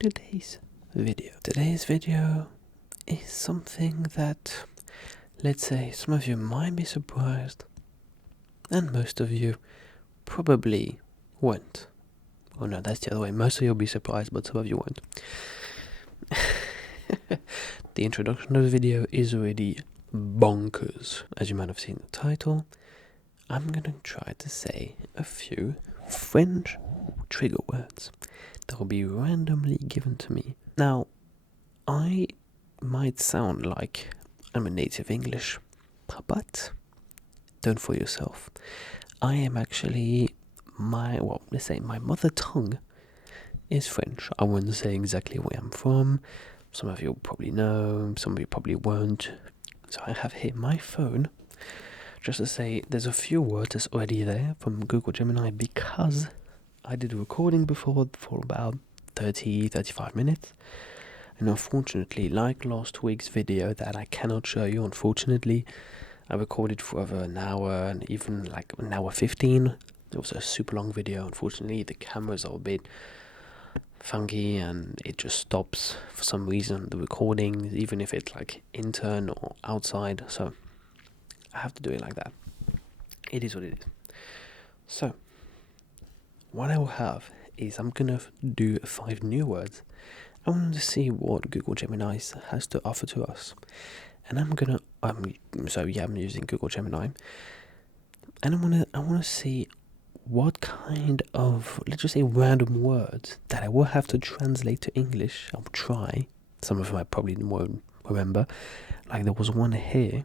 today's video. Today's video is something that, let's say, some of you might be surprised, and most of you probably won't. Oh no, that's the other way. Most of you will be surprised, but some of you won't. The introduction of the video is already bonkers. As you might have seen the title, I'm gonna try to say a few French trigger words that will be randomly given to me. Now, I might sound like I'm a native English, but don't fool yourself. I am actually my mother tongue is French. I wouldn't say exactly where I'm from. Some of you probably know, some of you probably won't. So I have here my phone, just to say there's a few words that's already there from Google Gemini because I did a recording before for about 30-35 minutes. And unfortunately, like last week's video that I cannot show you, unfortunately, I recorded for over an hour and even like an hour 15. It was a super long video. Unfortunately, the cameras are a bit funky and it just stops for some reason, the recording, even if it's like intern or outside. So I have to do it like that. It is what it is. So what I will have is I'm gonna do 5 new words. I want to see what Google Gemini has to offer to us, and I'm using Google Gemini, and I wanna see what kind of, let's just say, random words that I will have to translate to English. I'll try. Some of them I probably won't remember. Like there was one here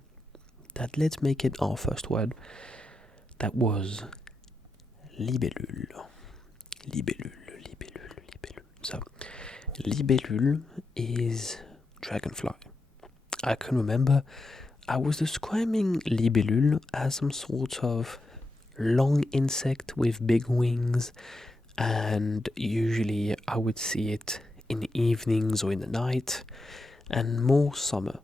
that, let's make it our first word. That was libellule. Libellule. So, libellule is dragonfly. I can remember I was describing libellule as some sort of long insect with big wings, and usually I would see it in the evenings or in the night, and more summer.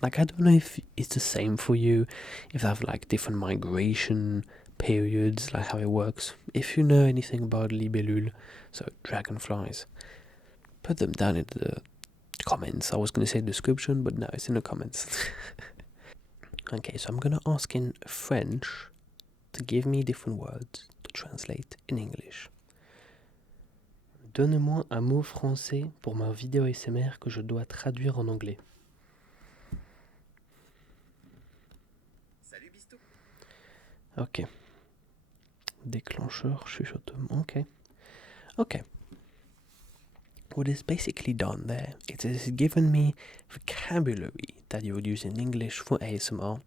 Like, I don't know if it's the same for you, if they have like different migration periods, like how it works. If you know anything about libellule, so dragonflies, put them down in the comments. I was going to say description, but no, it's in the comments. Okay, so I'm going to ask in French to give me different words to translate in English. Donne-moi un mot français pour ma vidéo ASMR que je dois traduire en anglais. Salut Bistou. Ok. Déclencheur, chuchotement. Okay. What is basically done there, it has given me vocabulary that you would use in English for ASMR,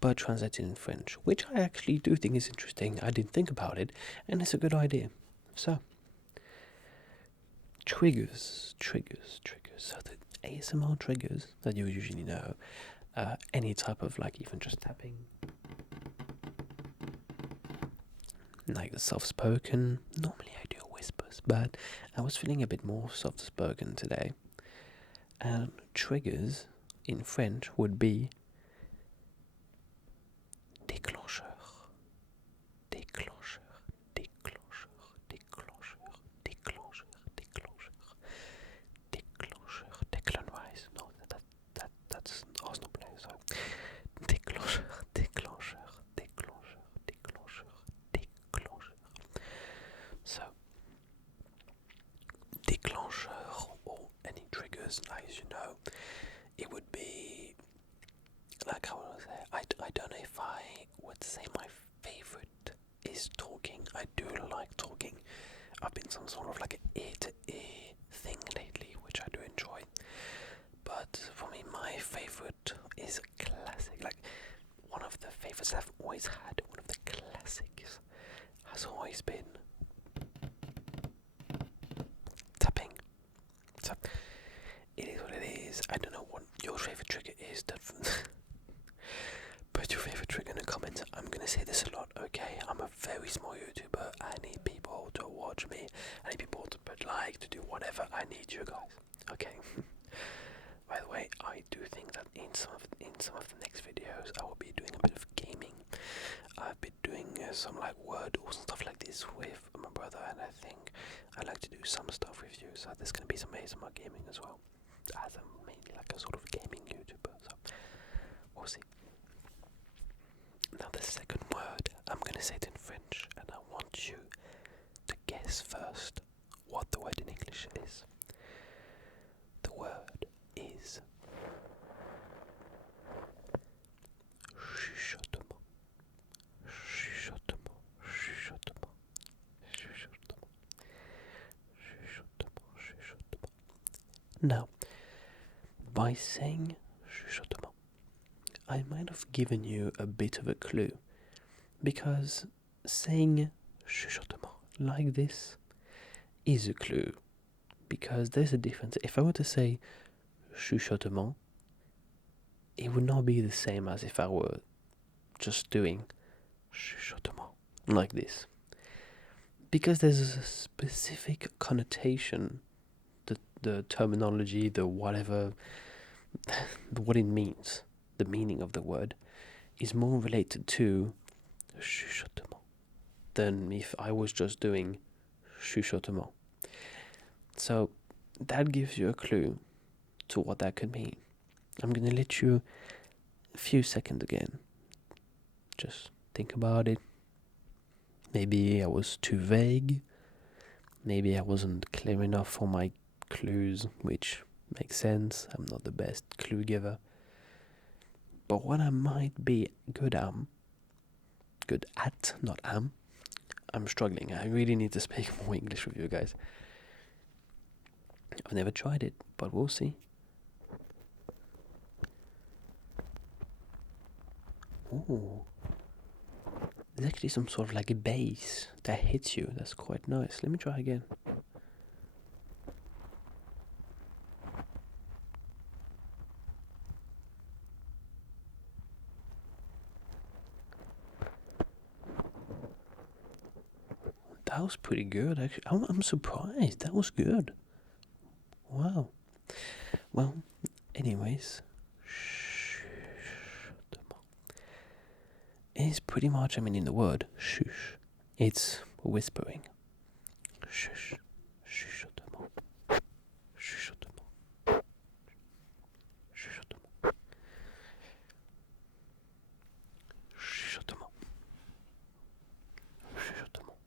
but translated in French, which I actually do think is interesting. I didn't think about it, and it's a good idea. So, triggers. So the ASMR triggers that you usually know, any type of, like, even just tapping, like the soft-spoken. Normally I do whispers, but I was feeling a bit more soft-spoken today. And triggers in French would be déclencheur. Declan-wise. No, that's Arsenal player, so déclencheur. So, déclencheur, or any triggers, like, as you know, it would be, like, how would I say, I don't know if I would say my favorite is talking. I do like talking. I've been some sort of like an ear-to-ear thing lately, which I do enjoy. But for me, my favorite is a classic. Like, one of the favorites I've always had, one of the classics, has always been tapping. So, it is what it is. I don't know what your favorite trigger is. Put your favorite trigger in the comments. I'm gonna say this a lot, okay? I'm a very small YouTuber. I need people to watch me. I need people to put like, to do whatever. I need you guys, okay? By the way, I do think that in some of the next videos I will be doing a bit of gaming. I've been doing some like word or stuff like this with my brother, and I think I'd like to do some stuff with you. So there's gonna be some ASMR gaming as well, as I'm mainly like a sort of gaming YouTuber. So we'll see. Now the second word, I'm gonna say it in French, and I want you to guess first what the word in English is. The word is chuchotement. Chuchotement. Chuchotement. Chuchotement. Chuchotement. Chuchotement. Now, by saying chuchotement, I might have given you a bit of a clue, because saying chuchotement like this is a clue, because there's a difference. If I were to say chuchotement, it would not be the same as if I were just doing chuchotement like this, because there's a specific connotation, the terminology, the whatever, what it means, the meaning of the word is more related to chuchotement than if I was just doing chuchotement. So that gives you a clue to what that could mean. I'm gonna let you a few seconds again. Just think about it. Maybe I was too vague. Maybe I wasn't clear enough for my clues, which makes sense. I'm not the best clue giver. But what I might be good at, not am, I'm struggling. I really need to speak more English with you guys. I've never tried it, but we'll see. Ooh. There's actually some sort of like a bass that hits you. That's quite nice. Let me try again. That was pretty good, actually. I'm surprised. That was good. Wow. Well, anyways, it's pretty much, in the word shush, it's whispering. Shush, chuchotement, chuchotement, chuchotement, chuchotement, chuchotement, chuchotement.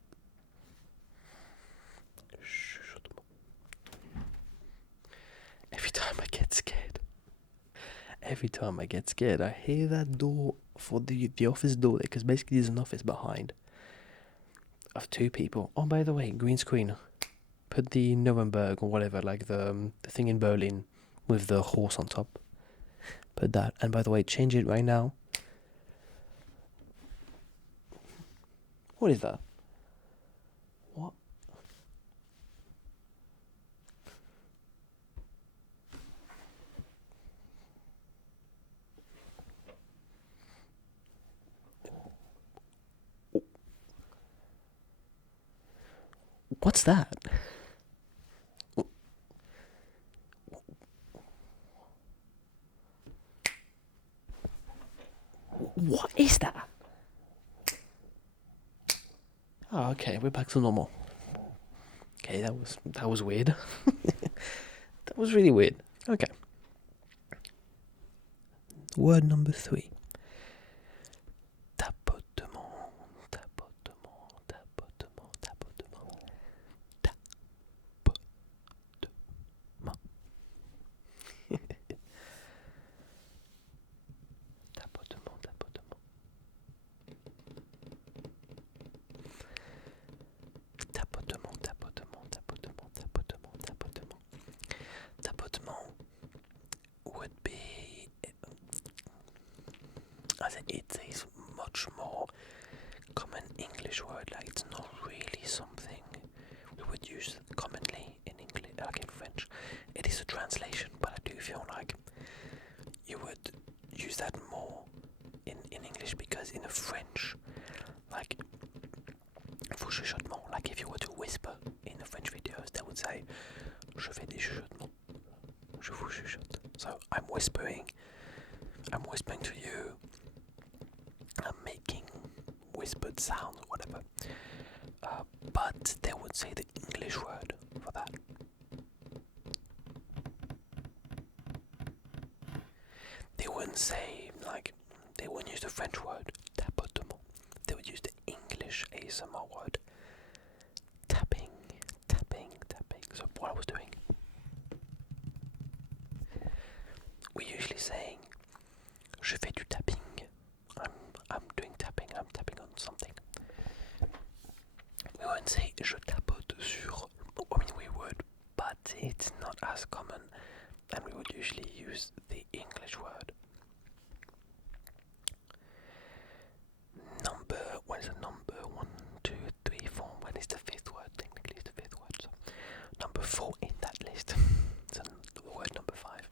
Every time I get scared, I hear that door for the office door, because basically there's an office behind of two people. Oh, by the way, green screen. Put the Nuremberg or whatever, like the thing in Berlin with the horse on top. Put that. And by the way, change it right now. What is that? What? What's that? What is that? Oh, okay, we're back to normal. Okay, that was weird. That was really weird. Okay. Word number 3. Tapotement, tapotement, tapotement, tapotement, tapotement. Tapotement, tapotement. Tapotement, tapotement, tapotement, tapotement, tapotement. Tapotement would be, I think it is much more common English word. Like, it's not really something we would use commonly in English, like in French. It is a translation, but I do feel like you would use that more in English, because in a French, like, for chuchotement, like if you were to whisper in the French videos, they would say, je fais des chuchotements, je vous chuchote, So I'm whispering to you. I'm making whispered sounds or whatever. But they would say the English word for that. They wouldn't say, they wouldn't use the French word tapotement. They would use the English ASMR word tapping. So what I was doing, we're usually saying je fais du tapping. I'm doing tapping. I'm tapping on something. We wouldn't say je tapote sur. I mean, we would, but it's not as common, and we would usually use the English word. What is a number? 1, 2, 3, 4. When is the fifth word? Technically, it's the fifth word. So number 4 in that list. So the word number 5.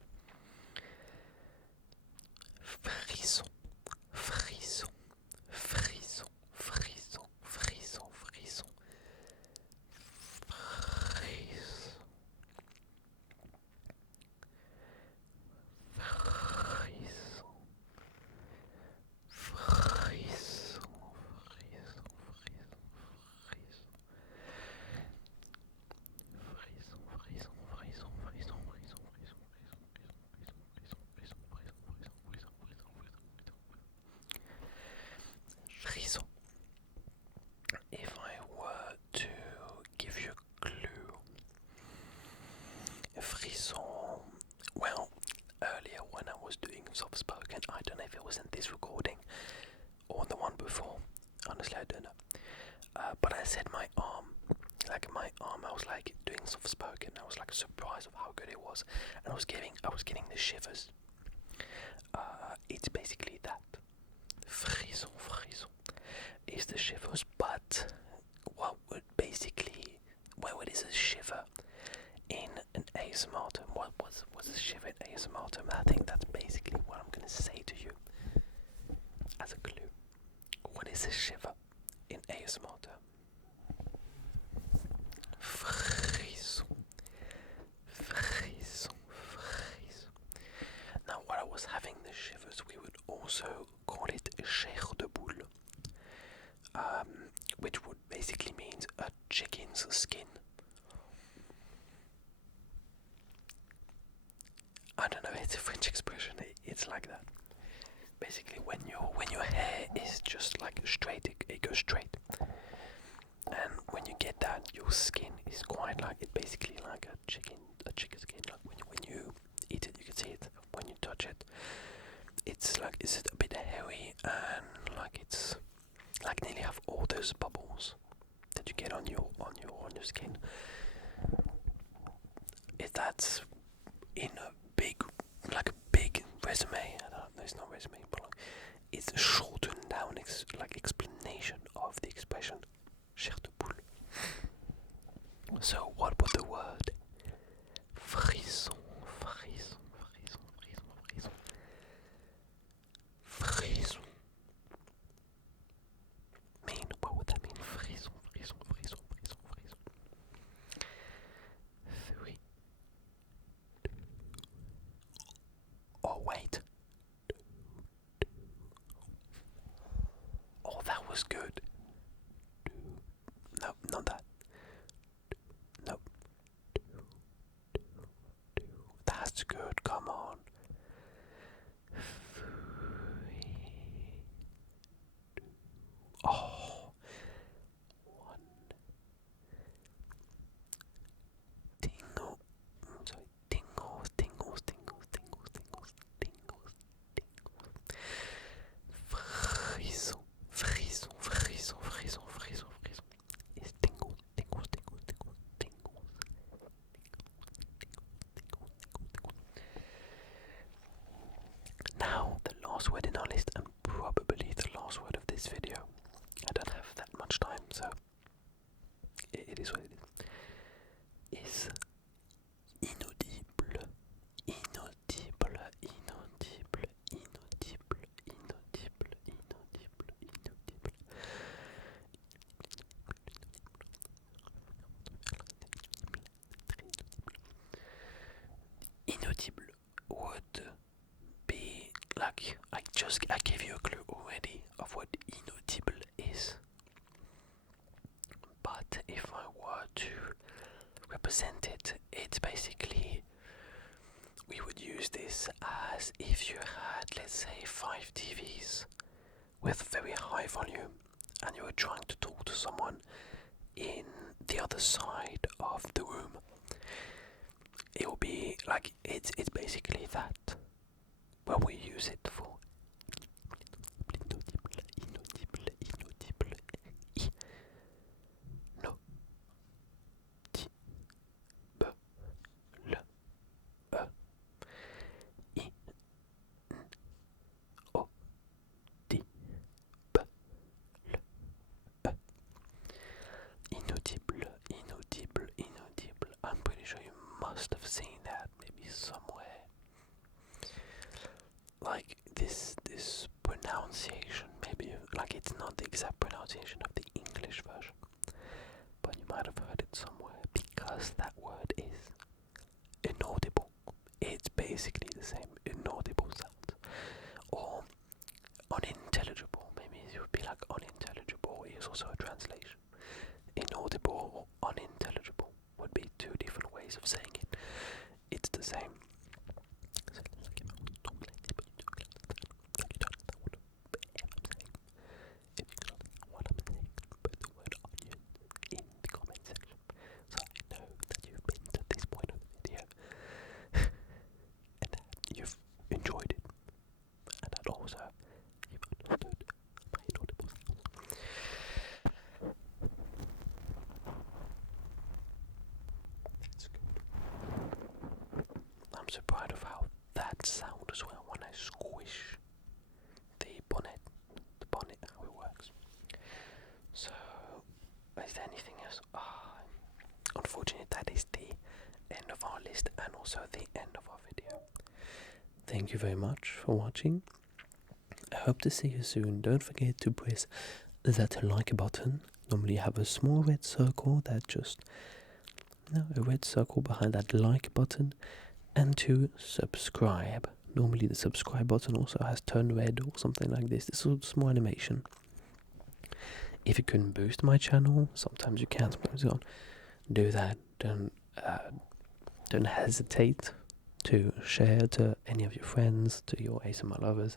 Frisson, frisson, frisson, frisson, frisson, frisson, frisson. If I were to give you a clue, frisson, well, earlier when I was doing soft spoken, I don't know if it was in this recording or the one before, honestly I don't know, but I said my arm, I was doing soft spoken, I was surprised of how good it was, and I was getting the shivers. It's basically that. Frisson is the shivers, but what is a shiver in an ASMR term? What's a shiver in ASMR term? I think that's basically what I'm going to say to you as a clue. What is a shiver in ASMR term? Frisson. Now, while I was having the shivers, we would also call it chair de boule, which would basically mean a chicken's skin. I don't know, it's a French expression, it's like that. Basically, when your hair is just straight, it goes straight. And when you get that, your skin is quite it's basically like a chicken skin. When you eat it, you can see it. When you touch it, it's a bit hairy, and it's nearly have all those bubbles that you get on your skin. That's in a big resume. I don't know, it's not resume, but it's a shortened down explanation of the expression chair de poule. So what would the word frisson mean? What would that mean? Frisson. 3. Oh wait. Oh, that was good. No, not that. Nope. That's good, come on. 3. Oh. 1. Tingle. Sorry, tingles. Frisson. It's tingles. Now, the last word in our list, and probably the last word of this video. I don't have that much time, so it is what it is. Is inaudible. Inaudible would I gave you a clue already of what inaudible is. But if I were to represent it, it's basically, we would use this as if you had, let's say, 5 TVs with very high volume and you were trying to talk to someone in the other side of the room. It will be like, it's basically that, but we use it for inaudible. I'm pretty sure you must have seen that maybe somewhere. Like this pronunciation, maybe like it's not the exact pronunciation of the English version, but you might have heard it somewhere because that word is inaudible. It's basically the same, inaudible sound, or unintelligible. Maybe it would be like unintelligible is also a translation. Inaudible or unintelligible would be 2 different ways of saying it. It's the same. So like if I was talking like this, but you don't understand what if you can understand what I'm saying, put the word onion in the comment section, so I know that you've been to this point of the video and that you've enjoyed it, and that also you've understood my inaudible sounds. That's good. I'm so proud of how that sound as well when I squish the bonnet, how it works. So, is there anything else? Unfortunately, that is the end of our list and also the end of our video. Thank you very much for watching. I hope to see you soon. Don't forget to press that like button. Normally you have a small red circle a red circle behind that like button, and to subscribe. Normally the subscribe button also has turned red or something like this. This is a small animation. If you can boost my channel, sometimes you can, sometimes you don't. Do that. Don't hesitate to share to any of your friends, to your ASMR lovers,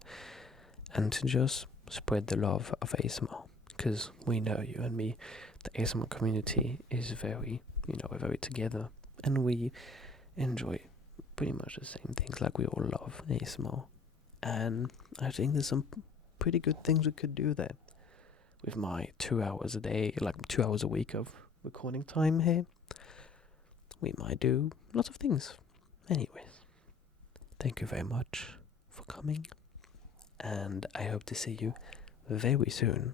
and to just spread the love of ASMR. Because we know, you and me, the ASMR community is very, we're very together, and we enjoy pretty much the same things. Like, we all love ASMR, and I think there's some pretty good things we could do there. With my 2 hours a day, like 2 hours a week of recording time here, we might do lots of things. Anyways, thank you very much for coming, and I hope to see you very soon